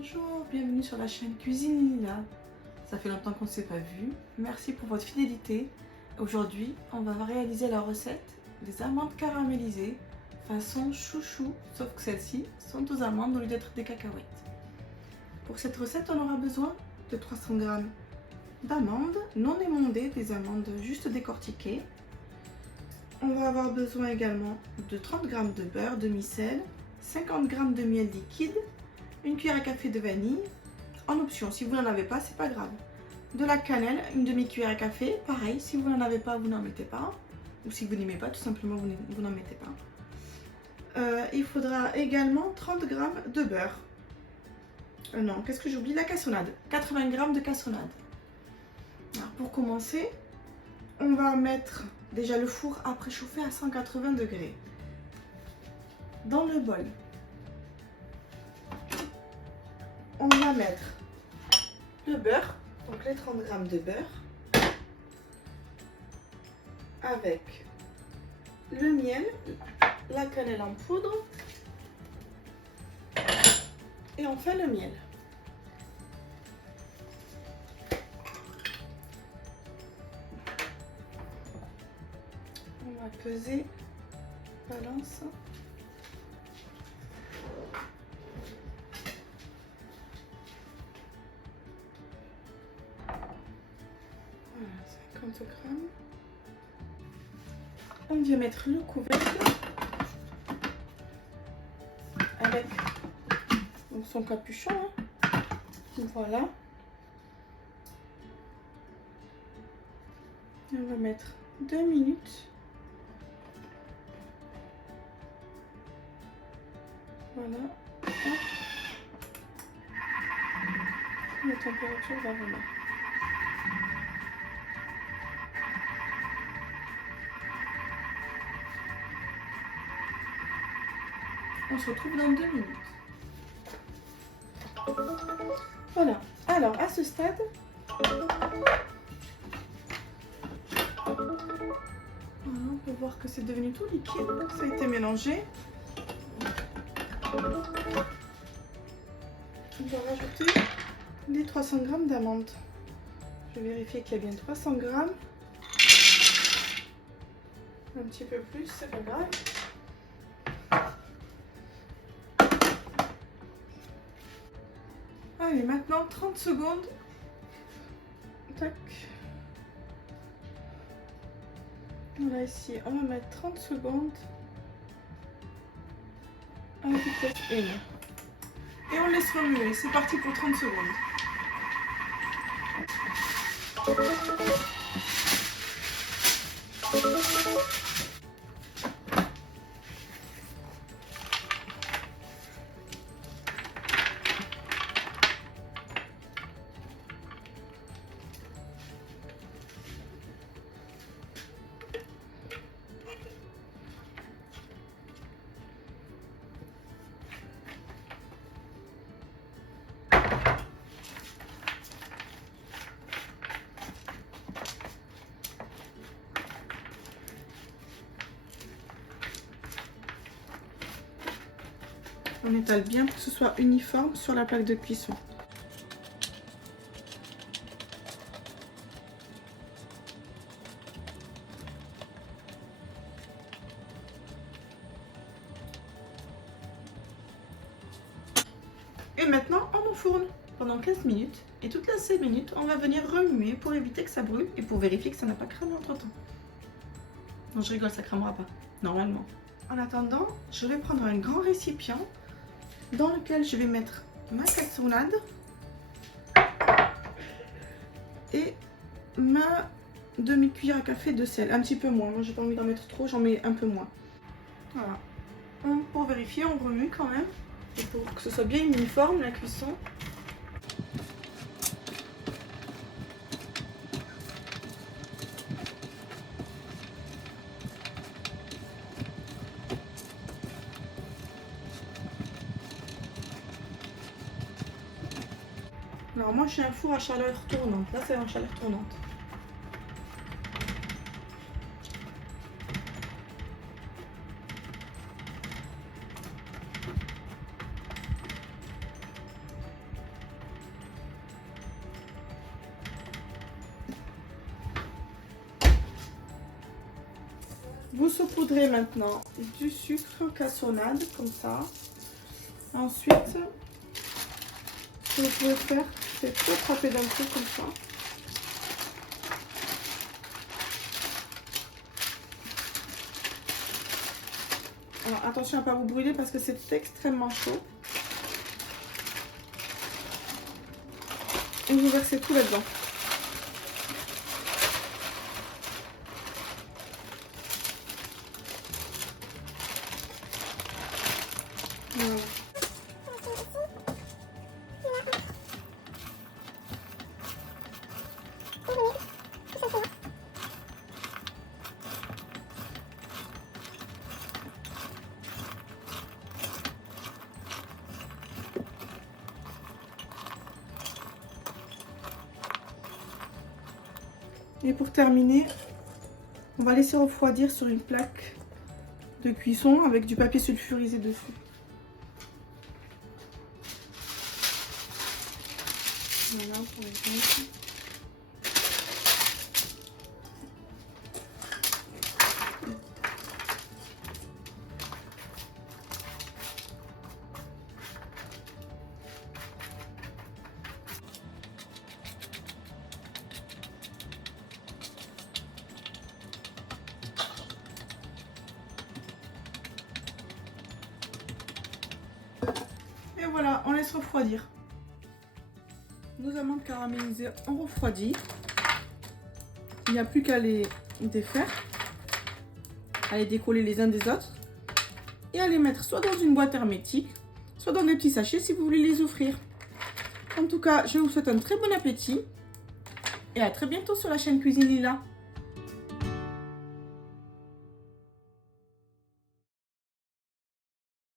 Bonjour, bienvenue sur la chaîne Cuisine Nina. Ça fait longtemps qu'on ne s'est pas vu. Merci pour votre fidélité. Aujourd'hui, on va réaliser la recette des amandes caramélisées façon chouchou, sauf que celles-ci sont aux amandes au lieu d'être des cacahuètes. Pour cette recette, on aura besoin de 300 g d'amandes non émondées, des amandes juste décortiquées. On va avoir besoin également de 30 g de beurre demi-sel, 50 g de miel liquide, une cuillère à café de vanille, en option, si vous n'en avez pas, c'est pas grave. De la cannelle, une demi-cuillère à café, pareil, si vous n'en avez pas, vous n'en mettez pas. Ou si vous n'aimez pas, tout simplement, vous n'en mettez pas. Il faudra également 30 g de beurre. Non, qu'est-ce que j'oublie? La cassonade, 80 g de cassonade. Alors, pour commencer, on va mettre déjà le four à préchauffer à 180 degrés. Dans le bol, on va mettre le beurre, donc les 30 g de beurre, avec le miel, la cannelle en poudre et enfin le miel. On va peser, balance. Voilà, 50 g. On vient mettre le couvercle avec donc son capuchon. Hein. Voilà. On va mettre 2 minutes. Voilà. Hop. La température va remettre. On se retrouve dans 2 minutes. Voilà. Alors, à ce stade, voilà, on peut voir que c'est devenu tout liquide. Ça a été mélangé. On va rajouter les 300 g d'amandes. Je vais vérifier qu'il y a bien 300 g. Un petit peu plus, c'est pas grave. Allez, maintenant 30 secondes. Tac. Voilà, ici, on va mettre 30 secondes à vitesse 1. Et on laisse remuer. C'est parti pour 30 secondes. On étale bien pour que ce soit uniforme sur la plaque de cuisson. Et maintenant, on enfourne pendant 15 minutes. Et toutes les 5 minutes, on va venir remuer pour éviter que ça brûle et pour vérifier que ça n'a pas cramé entre temps. Non, je rigole, ça cramera pas, normalement. En attendant, je vais prendre un grand récipient dans lequel je vais mettre ma cassonade et ma demi-cuillère à café de sel. Un petit peu moins, moi j'ai pas envie d'en mettre trop, j'en mets un peu moins. Voilà. Pour vérifier, on remue quand même. Et pour que ce soit bien uniforme la cuisson. Alors moi j'ai un four à chaleur tournante, là c'est en chaleur tournante. Vous saupoudrez maintenant du sucre cassonade, comme ça. Ensuite, ce que vous pouvez faire, c'est tout tremper d'un coup, comme ça. Alors, attention à ne pas vous brûler parce que c'est extrêmement chaud. Et vous versez tout là-dedans. Voilà. Et pour terminer, on va laisser refroidir sur une plaque de cuisson avec du papier sulfurisé dessus. Voilà, pour exemple. Et voilà, on laisse refroidir. Nos amandes caramélisées ont refroidi. Il n'y a plus qu'à les défaire, à les décoller les uns des autres et à les mettre soit dans une boîte hermétique, soit dans des petits sachets si vous voulez les offrir. En tout cas, je vous souhaite un très bon appétit et à très bientôt sur la chaîne Cuisine Lila.